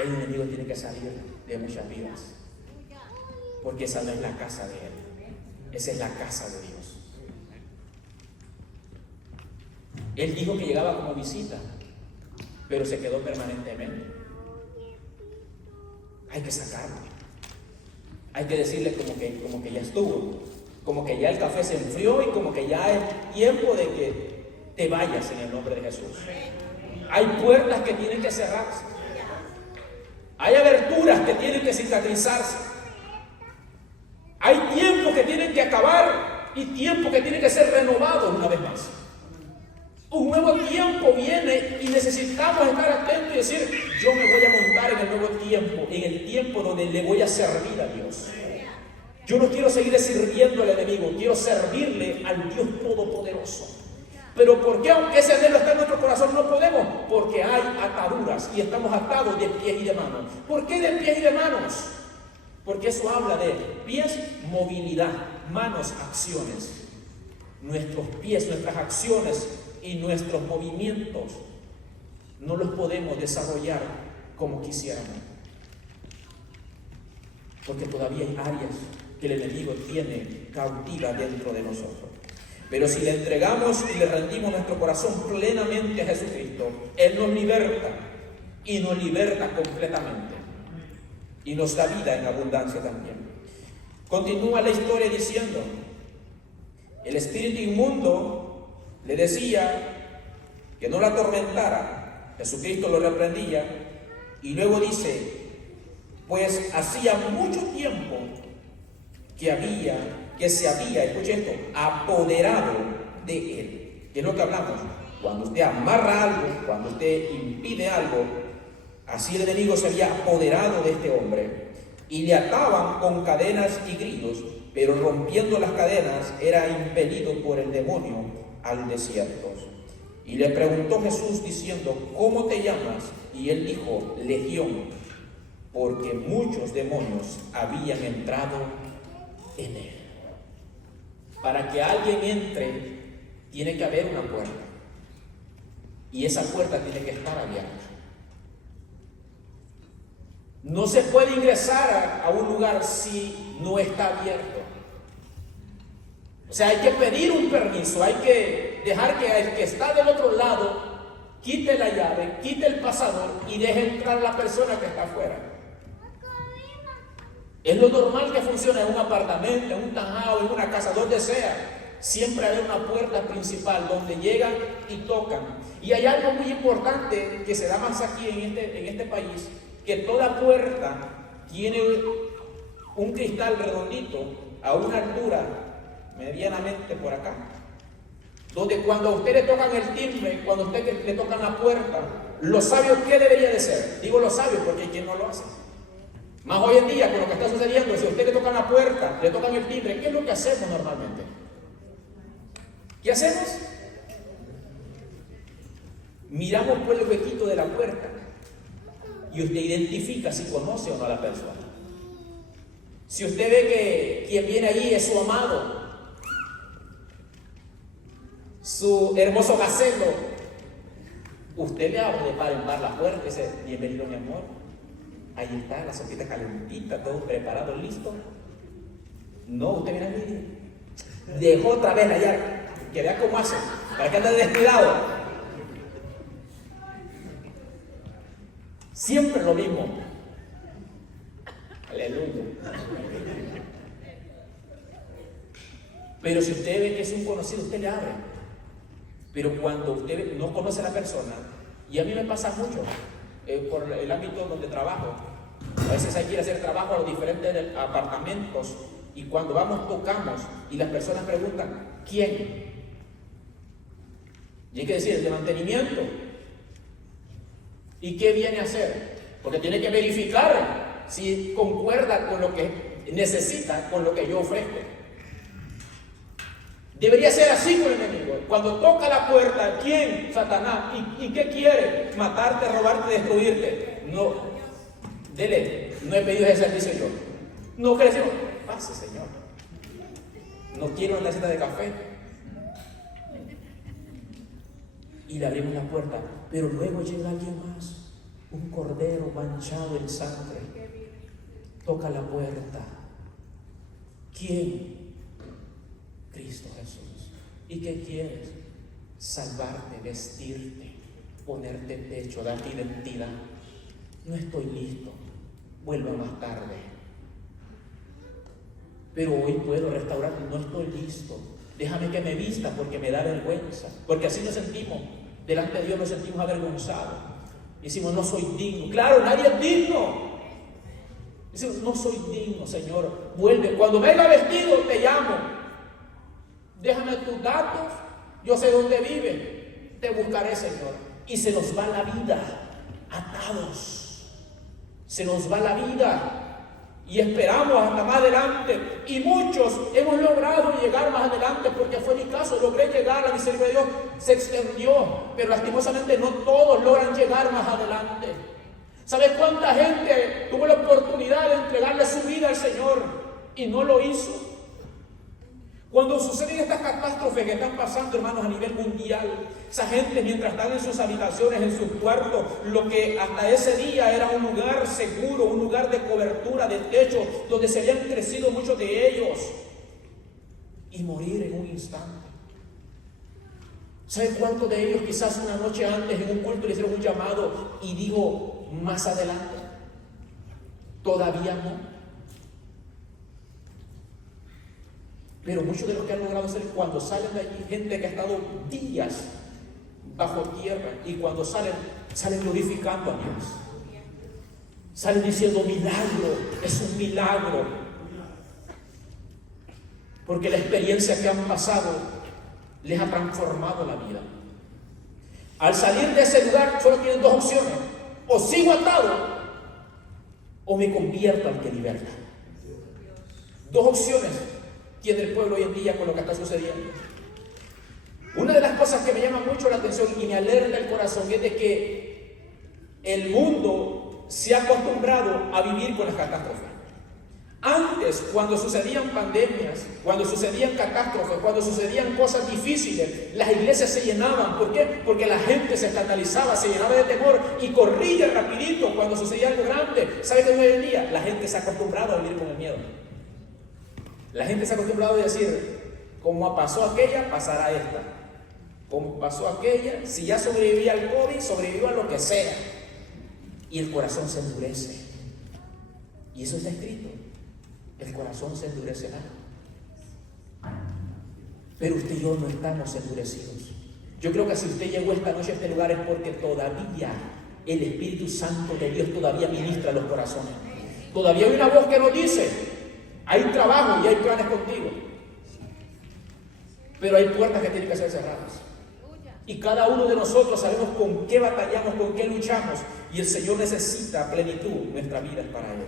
El enemigo tiene que salir de muchas vidas, porque esa no es la casa de Él, esa es la casa de Dios. Él dijo que llegaba como visita, pero se quedó permanentemente. Hay que sacarlo. Hay que decirle como que ya estuvo, como que ya el café se enfrió y como que ya es tiempo de que te vayas en el nombre de Jesús. Hay puertas que tienen que cerrarse. Hay aberturas que tienen que cicatrizarse. Hay tiempos que tienen que acabar y tiempos que tienen que ser renovados una vez más. Un nuevo tiempo viene y necesitamos estar atentos y decir: yo me voy a montar en el nuevo tiempo, en el tiempo donde le voy a servir a Dios. Yo no quiero seguir sirviendo al enemigo, quiero servirle al Dios Todopoderoso. Pero ¿por qué, aunque ese anhelo está en nuestro corazón, no podemos? Porque hay ataduras y estamos atados de pies y de manos. ¿Por qué de pies y de manos? Porque eso habla de pies, movilidad, manos, acciones. Nuestros pies, nuestras acciones y nuestros movimientos no los podemos desarrollar como quisiéramos, porque todavía hay áreas que el enemigo tiene cautiva dentro de nosotros. Pero si le entregamos y le rendimos nuestro corazón plenamente a Jesucristo, Él nos liberta y nos liberta completamente. Y nos da vida en abundancia también. Continúa la historia diciendo, el espíritu inmundo le decía que no la atormentara. Jesucristo lo reprendía y luego dice, pues hacía mucho tiempo que se había, escuche esto, apoderado de él. ¿Qué es lo que hablamos? Cuando usted amarra algo, cuando usted impide algo, así el enemigo se había apoderado de este hombre y le ataban con cadenas y grillos, pero rompiendo las cadenas era impelido por el demonio al desierto. Y le preguntó Jesús diciendo, ¿cómo te llamas? Y él dijo, Legión, porque muchos demonios habían entrado en él. Para que alguien entre, tiene que haber una puerta. Y esa puerta tiene que estar abierta. No se puede ingresar a un lugar si no está abierto. O sea, hay que pedir un permiso, hay que dejar que el que está del otro lado quite la llave, quite el pasador y deje entrar a la persona que está afuera. Es lo normal que funcione en un apartamento, en un townhouse, en una casa, donde sea. Siempre hay una puerta principal donde llegan y tocan. Y hay algo muy importante que se da más aquí en este país, que toda puerta tiene un cristal redondito a una altura medianamente por acá, donde cuando a usted le tocan el timbre, cuando a usted le tocan la puerta, los sabios, ¿qué debería de ser? Digo los sabios porque hay quien no lo hace. Más hoy en día, con lo que está sucediendo, si a usted le tocan la puerta, le tocan el timbre, ¿qué es lo que hacemos normalmente? ¿Qué hacemos? Miramos por el huequito de la puerta y usted identifica si conoce o no a la persona. Si usted ve que quien viene allí es su amado, su hermoso gacelo, usted le abre de par en par la puerta y dice, bienvenido mi amor, ahí está la sopita calentita, todo preparado, listo. No, usted viene allí, dejó otra vez la llave, que vea cómo hace, para que ande descuidado. Siempre lo mismo. Aleluya. Pero si usted ve que es un conocido, usted le abre. Pero cuando usted no conoce a la persona, y a mí me pasa mucho, por el ámbito donde trabajo, a veces hay que ir a hacer trabajo a los diferentes apartamentos, y cuando vamos tocamos, y las personas preguntan, ¿quién? Y hay que decir, el de mantenimiento. ¿Y qué viene a hacer? Porque tiene que verificar si concuerda con lo que necesita, con lo que yo ofrezco. Debería ser así con el enemigo. Cuando toca la puerta, ¿quién? Satanás. ¿Y qué quiere? Matarte, robarte, destruirte. No, dele, no he pedido ese servicio yo. No creció. Pase, Señor. No quiero una tacita de café. Y le abrimos la puerta, pero luego llega alguien más, un cordero manchado en sangre, toca la puerta. ¿Quién? Cristo Jesús. ¿Y qué quieres? Salvarte, vestirte, ponerte techo, darte identidad. No estoy listo, vuelva más tarde. Pero hoy puedo restaurarte, no estoy listo. Déjame que me vista porque me da vergüenza. Porque así nos sentimos. Delante de Dios nos sentimos avergonzados. Decimos, no soy digno. Claro, nadie es digno. Decimos, no soy digno, Señor. Vuelve. Cuando venga vestido, te llamo. Déjame tus datos. Yo sé dónde vive. Te buscaré, Señor. Y se nos va la vida atados. Se nos va la vida. Y esperamos hasta más adelante. Y muchos hemos logrado llegar más adelante, porque fue mi caso. Logré llegar, la misericordia de Dios se extendió. Pero lastimosamente no todos logran llegar más adelante. ¿Sabes cuánta gente tuvo la oportunidad de entregarle su vida al Señor y no lo hizo? Cuando suceden estas catástrofes que están pasando, hermanos, a nivel mundial, esa gente mientras están en sus habitaciones, en sus cuartos, lo que hasta ese día era un lugar seguro, un lugar de cobertura, de techo, donde se habían crecido muchos de ellos, y morir en un instante. ¿Sabe cuántos de ellos quizás una noche antes en un culto le hicieron un llamado y dijo más adelante? Todavía no. Pero muchos de los que han logrado ser, cuando salen de allí, gente que ha estado días bajo tierra, y cuando salen glorificando a Dios. Salen diciendo milagro, es un milagro. Porque la experiencia que han pasado les ha transformado la vida. Al salir de ese lugar solo tienen dos opciones: o sigo atado o me convierto al que liberta. Dos opciones tiene el pueblo hoy en día con lo que está sucediendo. Una de las cosas que me llama mucho la atención y me alerta el corazón es de que el mundo se ha acostumbrado a vivir con las catástrofes. Antes, cuando sucedían pandemias, cuando sucedían catástrofes, cuando sucedían cosas difíciles, las iglesias se llenaban. ¿Por qué? Porque la gente se escandalizaba, se llenaba de temor y corría rapidito cuando sucedía algo grande. ¿Sabe qué hoy en día? La gente se ha acostumbrado a vivir con el miedo. La gente se ha acostumbrado a decir, como pasó aquella, pasará esta. Como pasó aquella, si ya sobrevivía al COVID, sobrevivió a lo que sea. Y el corazón se endurece. Y eso está escrito. El corazón se endurecerá. Pero usted y yo no estamos endurecidos. Yo creo que si usted llegó esta noche a este lugar es porque todavía el Espíritu Santo de Dios todavía ministra los corazones. Todavía hay una voz que nos dice, hay trabajo y hay planes contigo. Pero hay puertas que tienen que ser cerradas. Y cada uno de nosotros sabemos con qué batallamos, con qué luchamos. Y el Señor necesita plenitud. Nuestra vida es para Él.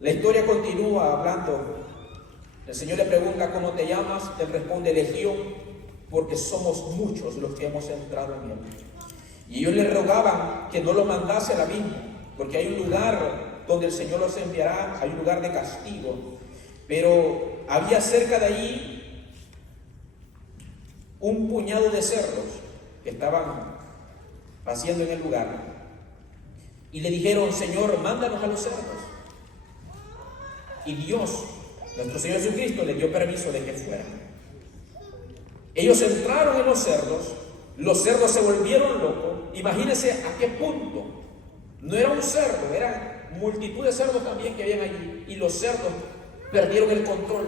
La historia continúa hablando. El Señor le pregunta, ¿cómo te llamas? Él responde, Legión, porque somos muchos los que hemos entrado en Él. Y ellos le rogaban que no lo mandase a la viña, porque hay un lugar donde el Señor los enviará, hay un lugar de castigo. Pero había cerca de allí un puñado de cerdos que estaban paciendo en el lugar. Y le dijeron, Señor, mándanos a los cerdos. Y Dios, nuestro Señor Jesucristo, les dio permiso de que fueran. Ellos entraron en los cerdos se volvieron locos. Imagínense a qué punto. No era un cerdo, eran multitud de cerdos también que habían allí. Y los cerdos perdieron el control,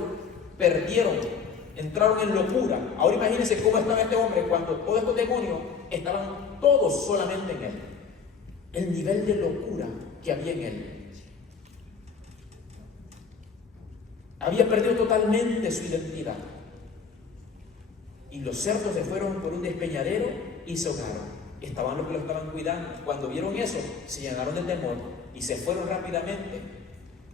entraron en locura. Ahora imagínense cómo estaba este hombre cuando todos estos demonios estaban todos solamente en él. El nivel de locura que había en él. Había perdido totalmente su identidad. Y los cerdos se fueron por un despeñadero y se ahogaron. Estaban los que lo estaban cuidando. Cuando vieron eso, se llenaron de temor y se fueron rápidamente.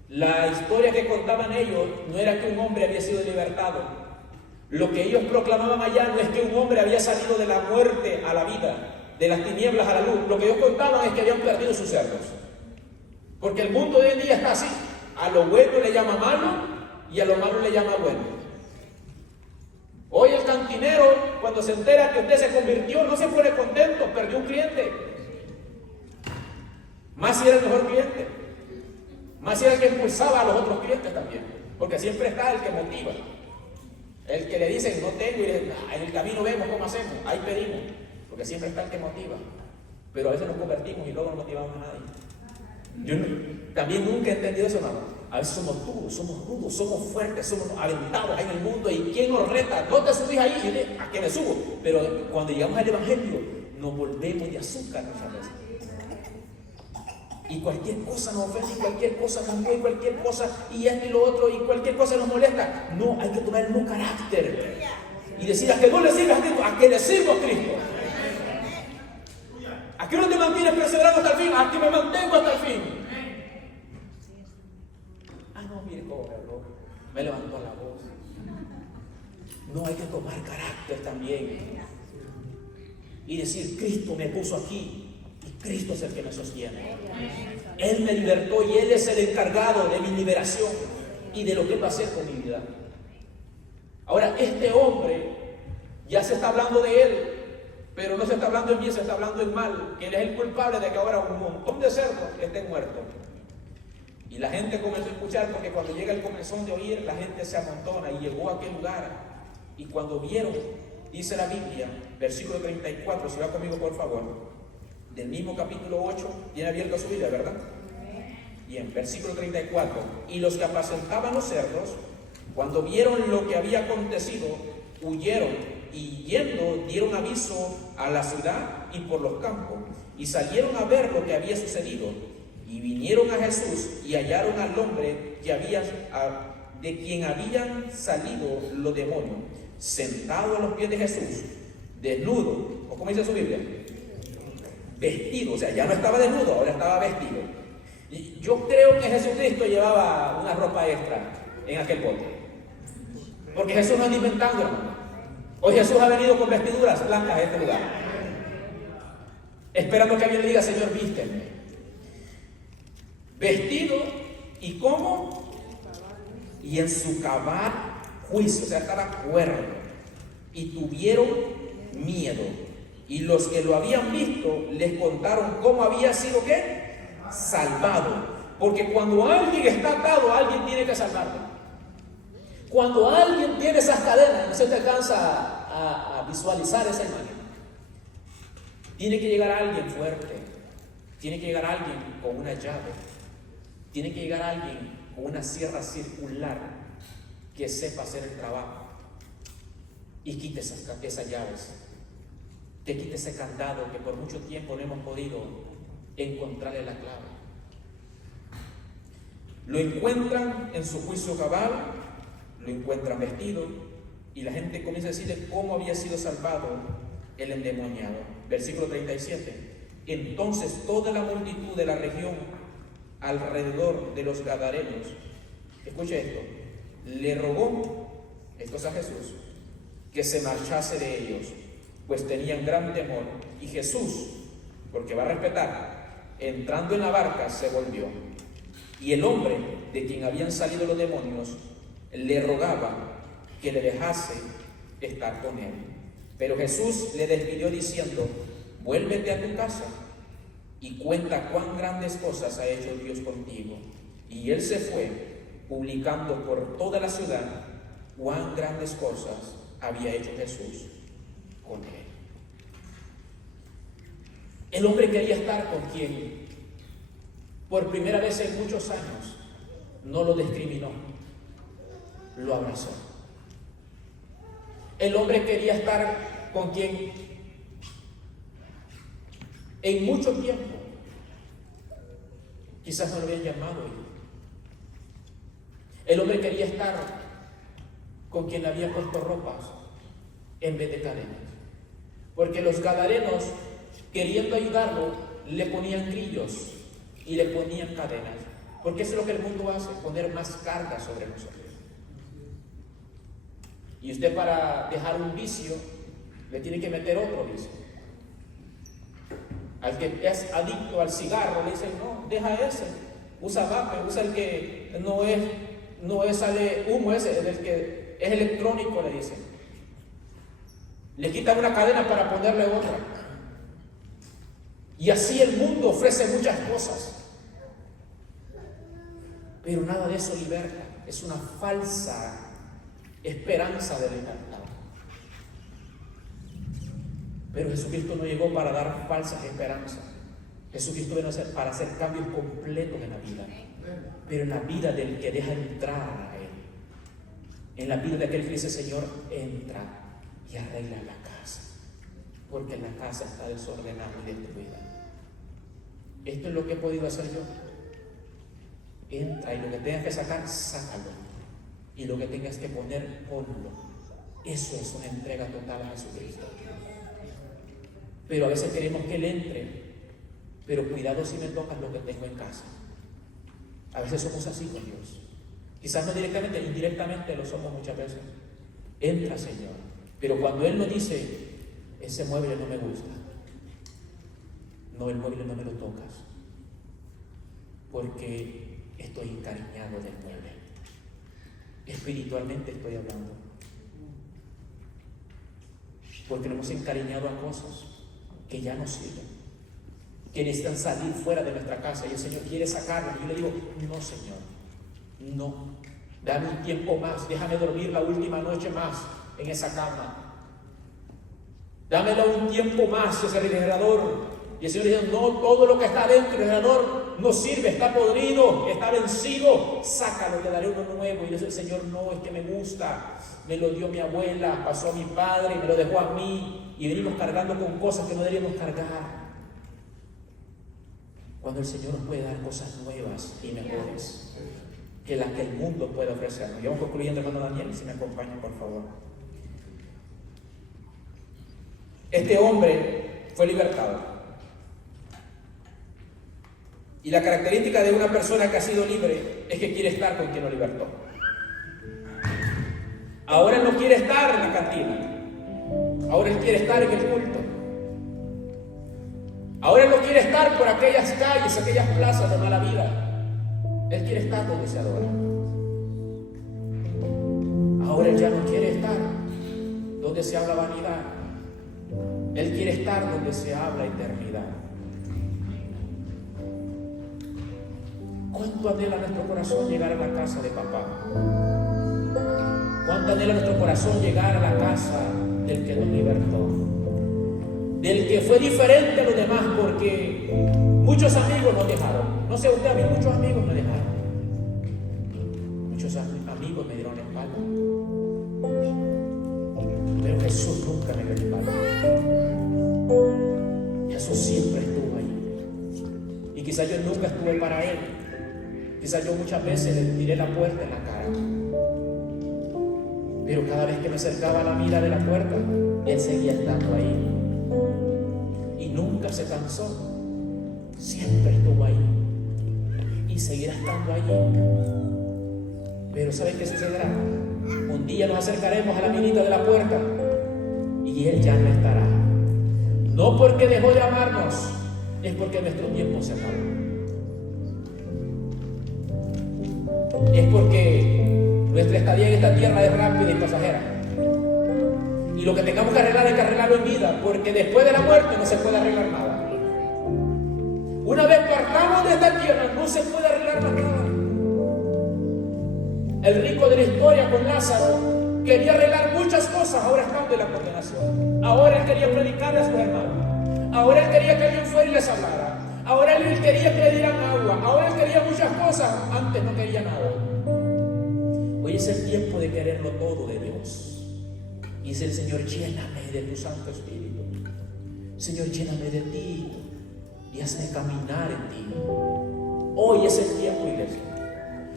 La historia que contaban ellos no era que un hombre había sido libertado. Lo que ellos proclamaban allá no es que un hombre había salido de la muerte a la vida, de las tinieblas a la luz. Lo que ellos contaban es que habían perdido sus cerdos. Porque el mundo de hoy en día está así. A lo bueno le llama malo y a lo malo le llama bueno. Hoy el cantinero, cuando se entera que usted se convirtió, no se pone contento, perdió un cliente. Más si era el mejor cliente. Más si era el que impulsaba a los otros clientes también. Porque siempre está el que motiva. El que le dicen, no tengo, y en el camino vemos cómo hacemos, ahí pedimos. Porque siempre está el que motiva. Pero a veces nos convertimos y luego no motivamos a nadie. Yo también nunca he entendido eso, hermano. A veces somos duros, somos rudos, somos fuertes, somos aventados ahí en el mundo. ¿Y quién nos reta? ¿No te subís ahí? Y yo, ¿a qué me subo? Pero cuando llegamos al Evangelio, nos volvemos de azúcar muchas veces. Y cualquier cosa nos ofende, y cualquier cosa nos mueve, cualquier cosa, y esto y lo otro, y cualquier cosa nos molesta. No, hay que tomar el mismo carácter. Y decir, a que no le sirvas a Cristo, a que le sirvo a Cristo. ¿A qué no te mantienes perseverando hasta el fin? A que me mantengo hasta el fin. Ah, no, mire cómo me habló. Me levantó la voz. No, hay que tomar carácter también. Y decir, Cristo me puso aquí. Y Cristo es el que me sostiene. Él me libertó y Él es el encargado de mi liberación y de lo que Él va a hacer con mi vida. Ahora, este hombre, ya se está hablando de él, pero no se está hablando en bien, se está hablando en mal, que él es el culpable de que ahora un montón de cerdos estén muertos. Y la gente comenzó a escuchar, porque cuando llega el comezón de oír, la gente se amontona y llegó a aquel lugar. Y cuando vieron, dice la Biblia, versículo 34, si va conmigo por favor, del mismo capítulo 8, tiene abierto su Biblia, ¿verdad? Bien, versículo 34. Y los que apacentaban los cerdos, cuando vieron lo que había acontecido, huyeron y yendo dieron aviso a la ciudad y por los campos, y salieron a ver lo que había sucedido. Y vinieron a Jesús y hallaron al hombre de quien habían salido los demonios, sentado a los pies de Jesús, desnudo, o como dice su Biblia, vestido, o sea, ya no estaba desnudo, ahora estaba vestido. Y yo creo que Jesucristo llevaba una ropa extra en aquel bote, porque Jesús no anda inventando, hermano. Hoy Jesús ha venido con vestiduras blancas a este lugar, esperando que alguien le diga: Señor, vísteme. Vestido, ¿y cómo? Y en su cabal juicio, o sea, estaba cuerdo, y tuvieron miedo. Y los que lo habían visto les contaron cómo había sido, ¿qué? Salvado. Porque cuando alguien está atado, alguien tiene que salvarlo. Cuando alguien tiene esas cadenas, no se te alcanza a visualizar esa imagen. Tiene que llegar alguien fuerte, tiene que llegar alguien con una llave, tiene que llegar alguien con una sierra circular que sepa hacer el trabajo y quite esas llaves, que quite ese candado que por mucho tiempo no hemos podido encontrarle la clave. Lo encuentran en su juicio cabal, lo encuentran vestido, y la gente comienza a decirle cómo había sido salvado el endemoniado. Versículo 37. Entonces toda la multitud de la región alrededor de los Gadarenos, escuche esto, le rogó, esto es a Jesús, que se marchase de ellos, pues tenían gran temor. Y Jesús, porque va a respetar, entrando en la barca se volvió, y el hombre de quien habían salido los demonios le rogaba que le dejase estar con él. Pero Jesús le despidió diciendo: vuélvete a tu casa y cuenta cuán grandes cosas ha hecho Dios contigo. Y él se fue, publicando por toda la ciudad cuán grandes cosas había hecho Jesús con él. El hombre quería estar con quien por primera vez en muchos años no lo discriminó, lo abrazó. El hombre quería estar con quien en mucho tiempo quizás no lo habían llamado hijo. El hombre quería estar con quien había puesto ropas en vez de cadenas, porque los gadarenos, queriendo ayudarlo, le ponían grillos y le ponían cadenas, porque eso es lo que el mundo hace, poner más carga sobre nosotros. Y usted, para dejar un vicio, le tiene que meter otro vicio. Al que es adicto al cigarro, le dicen: no, deja ese, usa vape, usa el que no sale humo, ese, el que es electrónico, le dicen. Le quitan una cadena para ponerle otra. Y así el mundo ofrece muchas cosas, pero nada de eso liberta. Es una falsa esperanza de libertad. Pero Jesucristo no llegó para dar falsas esperanzas. Jesucristo vino para hacer cambios completos en la vida, pero en la vida del que deja entrar a Él, en la vida de aquel que dice: Señor, entra y arregla la casa, porque la casa está desordenada y destruida. Esto es lo que he podido hacer yo. Entra, y lo que tengas que sacar, sácalo, y lo que tengas que poner, ponlo. Eso es una entrega total a Jesucristo. Pero a veces queremos que Él entre, pero cuidado si me tocas lo que tengo en casa. A veces somos así con Dios. Quizás no directamente, indirectamente lo somos muchas veces. Entra, Señor. Pero cuando Él nos dice: ese mueble no me gusta, no, el mueble no me lo tocas, porque estoy encariñado del mueble. Espiritualmente estoy hablando, porque nos hemos encariñado a cosas que ya no sirven, que necesitan salir fuera de nuestra casa, y el Señor quiere sacarnos. Y yo le digo: no, Señor, no, dame un tiempo más, déjame dormir la última noche más en esa cama. Dámelo un tiempo más, ese refrigerador. Y el Señor dijo, no, todo lo que está dentro del refrigerador no sirve, está podrido, está vencido, sácalo, le daré uno nuevo. Y dice el Señor, no, es que me gusta, me lo dio mi abuela, pasó a mi padre, me lo dejó a mí, y venimos cargando con cosas que no deberíamos cargar. Cuando el Señor nos puede dar cosas nuevas y mejores que las que el mundo puede ofrecernos. Y vamos concluyendo, hermano Daniel, si me acompaña, por favor. Este hombre fue libertado. Y la característica de una persona que ha sido libre es que quiere estar con quien lo libertó. Ahora él no quiere estar en la cantina. Ahora él quiere estar en el culto. Ahora él no quiere estar por aquellas calles, aquellas plazas de mala vida. Él quiere estar donde se adora. Ahora él ya no quiere estar donde se habla vanidad. Él quiere estar donde se habla eternidad. ¿Cuánto anhela nuestro corazón llegar a la casa de papá? ¿Cuánto anhela nuestro corazón llegar a la casa del que nos libertó? Del que fue diferente a los demás, porque muchos amigos nos dejaron. No sé usted, a mí muchos amigos me dejaron. Muchos amigos me dieron la espalda. Pero Jesús nunca me dio la espalda. Jesús siempre estuvo ahí. Y quizás yo nunca estuve para Él. Quizás yo muchas veces le tiré la puerta en la cara. Pero cada vez que me acercaba a la mira de la puerta, Él seguía estando ahí. Y nunca se cansó. Siempre estuvo ahí. Y seguirá estando allí. Pero ¿saben qué sucederá? Un día nos acercaremos a la mirita de la puerta y Él ya no estará. No porque dejó de amarnos, es porque nuestro tiempo se acabó. Es porque nuestra estadía en esta tierra es rápida y pasajera. Y lo que tengamos que arreglar hay que arreglarlo en vida, porque después de la muerte no se puede arreglar nada. Una vez partamos de esta tierra no se puede arreglar más nada. El rico de la historia con Lázaro quería arreglar muchas cosas, ahora están de la condenación. Ahora él quería predicarle a sus hermanos. Ahora él quería que alguien fuera y les hablara. Ahora él quería que le dieran agua. Ahora él quería muchas cosas, antes no quería nada. Hoy es el tiempo de quererlo todo de Dios. Y dice el Señor, lléname de tu Santo Espíritu. Señor, lléname de ti y hazme caminar en ti. Hoy es el tiempo, iglesia.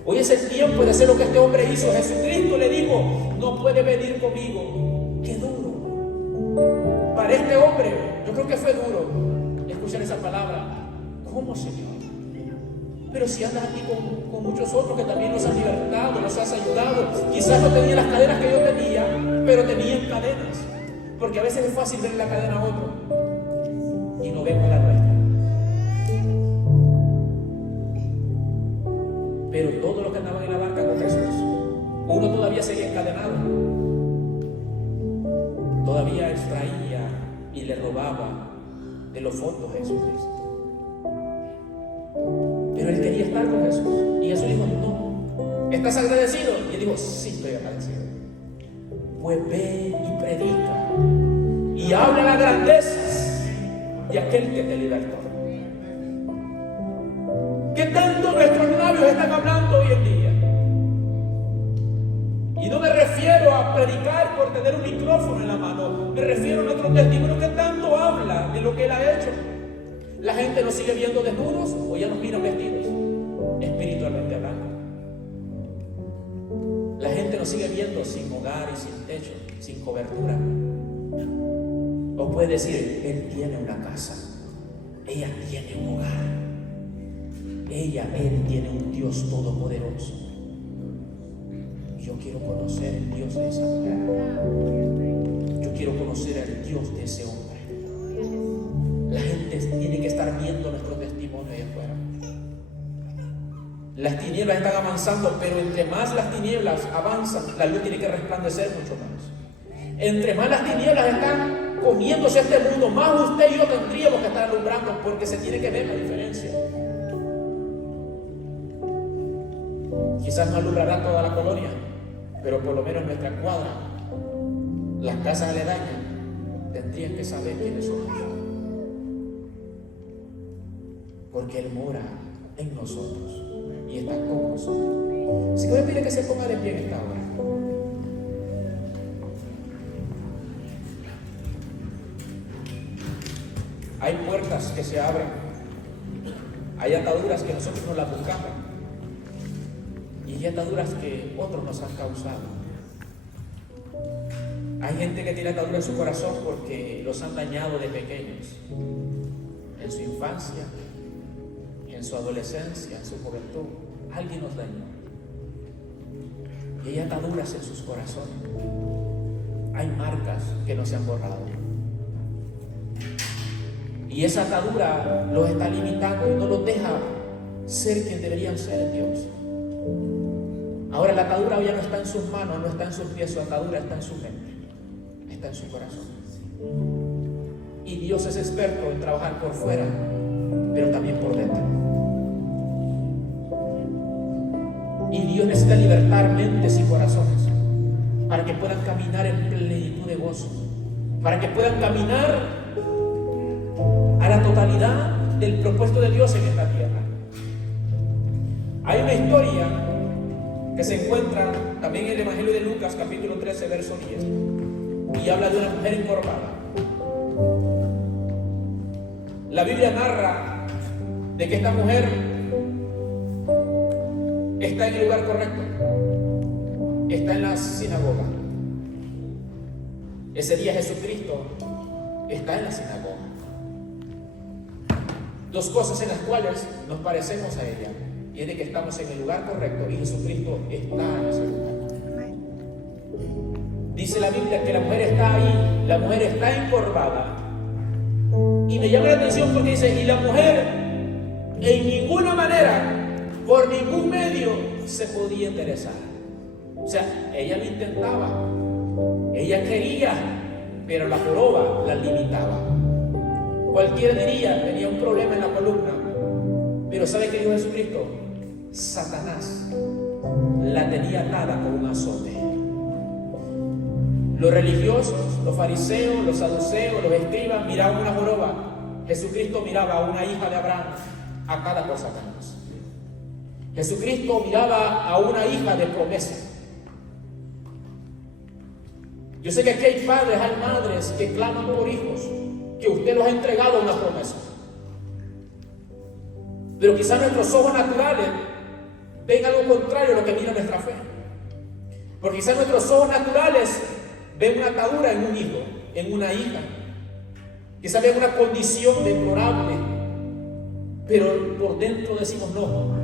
Hoy es el tiempo de hacer lo que este hombre hizo. Jesucristo le dijo, no puede venir conmigo. Qué duro. Para este hombre, yo creo que fue duro escuchar esa palabra. ¿Cómo, Señor? Pero si andas aquí con muchos otros que también nos han libertado, nos has ayudado. Quizás no tenían las cadenas que yo tenía, pero tenían cadenas. Porque a veces es fácil ver la cadena a otro y no vemos la nuestra. Pero todos los que andaban en la barca con Jesús, uno todavía seguía encadenado. Todavía extraía y le robaba de los fondos a Jesucristo. Pero él quería estar con Jesús. Y Jesús dijo, no. ¿Estás agradecido? Y él dijo, sí, estoy agradecido. Pues ve y predica. Y habla las grandezas de aquel que te libertó. ¿Qué tanto nuestros labios están hablando hoy en día? Y no me refiero a predicar por tener un micrófono en la mano. Me refiero a nuestro testimonio que tanto habla de lo que Él ha hecho. La gente nos sigue viendo desnudos o ya nos miran vestidos, espiritualmente hablando. La gente nos sigue viendo sin hogar y sin techo, sin cobertura. O puede decir, él tiene una casa, ella tiene un hogar, él tiene un Dios todopoderoso. Yo quiero conocer el Dios de esa mujer. Yo quiero conocer al Dios de ese hombre. La gente tiene que estar viendo nuestro testimonio ahí afuera. Las tinieblas están avanzando, pero entre más las tinieblas avanzan, la luz tiene que resplandecer mucho más. Entre más las tinieblas están comiéndose este mundo, más usted y yo tendríamos que estar alumbrando, porque se tiene que ver la diferencia. Quizás no alumbrará toda la colonia, pero por lo menos nuestra cuadra las casas aledañas tendrían que saber quiénes somos, porque Él mora en nosotros y está con nosotros. Así que voy a pedir que se ponga de pie en esta hora. Hay puertas que se abren, hay ataduras que nosotros no las buscamos y hay ataduras que otros nos han causado. Hay gente que tiene ataduras en su corazón porque los han dañado de pequeños, en su infancia, en su adolescencia, en su juventud. Alguien nos dañó y hay ataduras en sus corazones. Hay marcas que no se han borrado. Y esa atadura los está limitando y no los deja ser quien deberían ser en Dios. Ahora la atadura ya no está en sus manos, no está en sus pies, su atadura está en su mente, está en su corazón. Y Dios es experto en trabajar por fuera, pero también por dentro. Y Dios necesita libertar mentes y corazones para que puedan caminar en plenitud de gozo, para que puedan caminar a la totalidad del propósito de Dios en esta tierra. Hay una historia que se encuentra también en el Evangelio de Lucas, capítulo 13, verso 10, y habla de una mujer encorvada. La Biblia narra de que esta mujer está en el lugar correcto, está en la sinagoga. Ese día Jesucristo está en la sinagoga. Dos cosas en las cuales nos parecemos a ella, y es de que estamos en el lugar correcto y Jesucristo está en ese lugar. Dice la Biblia que la mujer está ahí, la mujer está encorvada, y me llama la atención porque dice, y la mujer en ninguna manera, por ningún medio se podía enderezar. O sea, ella lo intentaba, ella quería, pero la joroba la limitaba. Cualquiera diría, tenía un problema en la columna, pero ¿sabe qué dijo Jesucristo? Satanás la tenía atada con un azote. Los religiosos, los fariseos, los saduceos, los escribas miraban una joroba. Jesucristo miraba a una hija de Abraham atada por Satanás. Jesucristo miraba a una hija de promesa. Yo sé que aquí hay padres, hay madres que claman por hijos, que usted los ha entregado una promesa. Pero quizás nuestros ojos naturales ven algo contrario a lo que mira nuestra fe. Porque quizás nuestros ojos naturales ven una atadura en un hijo, en una hija. Quizás ven una condición deplorable, pero por dentro decimos no.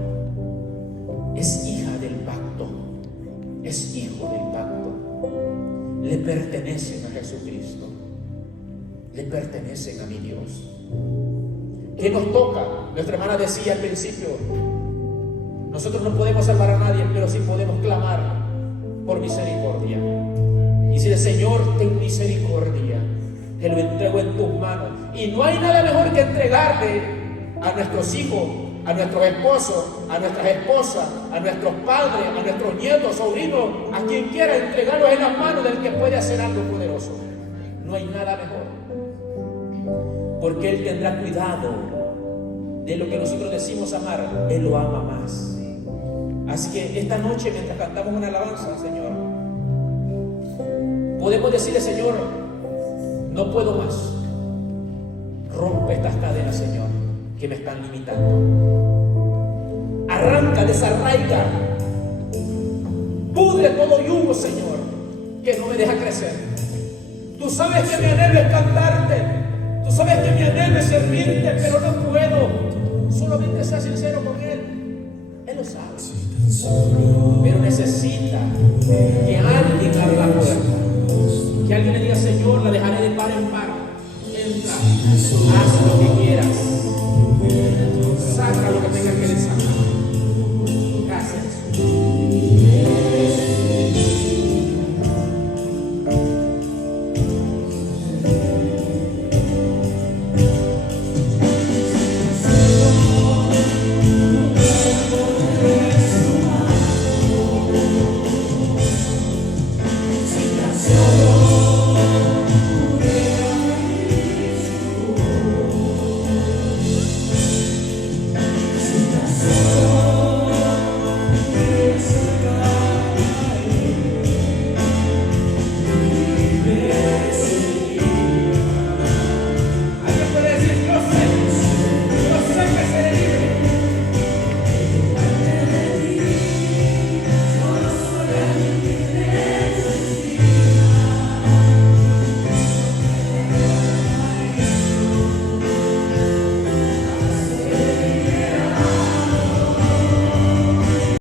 Es hija del pacto, es hijo del pacto. Le pertenecen a Jesucristo. Le pertenecen a mi Dios. ¿Qué nos toca? Nuestra hermana decía al principio, nosotros no podemos salvar a nadie, pero sí podemos clamar por misericordia. Y decirle, Señor, ten misericordia, te lo entrego en tus manos. Y no hay nada mejor que entregarle a nuestros hijos, a nuestros esposos, a nuestras esposas, a nuestros padres, a nuestros nietos, sobrinos, a quien quiera, entregarlos en las manos del que puede hacer algo poderoso. No hay nada mejor. Porque Él tendrá cuidado de lo que nosotros decimos amar. Él lo ama más. Así que esta noche, mientras cantamos una alabanza, Señor, podemos decirle, Señor, no puedo más. Rompe estas cadenas, Señor, que me están limitando. Arranca, desarraiga, pudre todo yugo, Señor, que no me deja crecer. Tú sabes que mi anhelo es cantarte. Tú sabes que mi anhelo es servirte, pero no puedo. Solamente sea sincero con Él. Él lo sabe. Pero necesita que alguien abra la puerta. Que alguien le diga, Señor, la dejaré de par en par. Entra, haz lo que quieras. Saca lo que tengas que decir.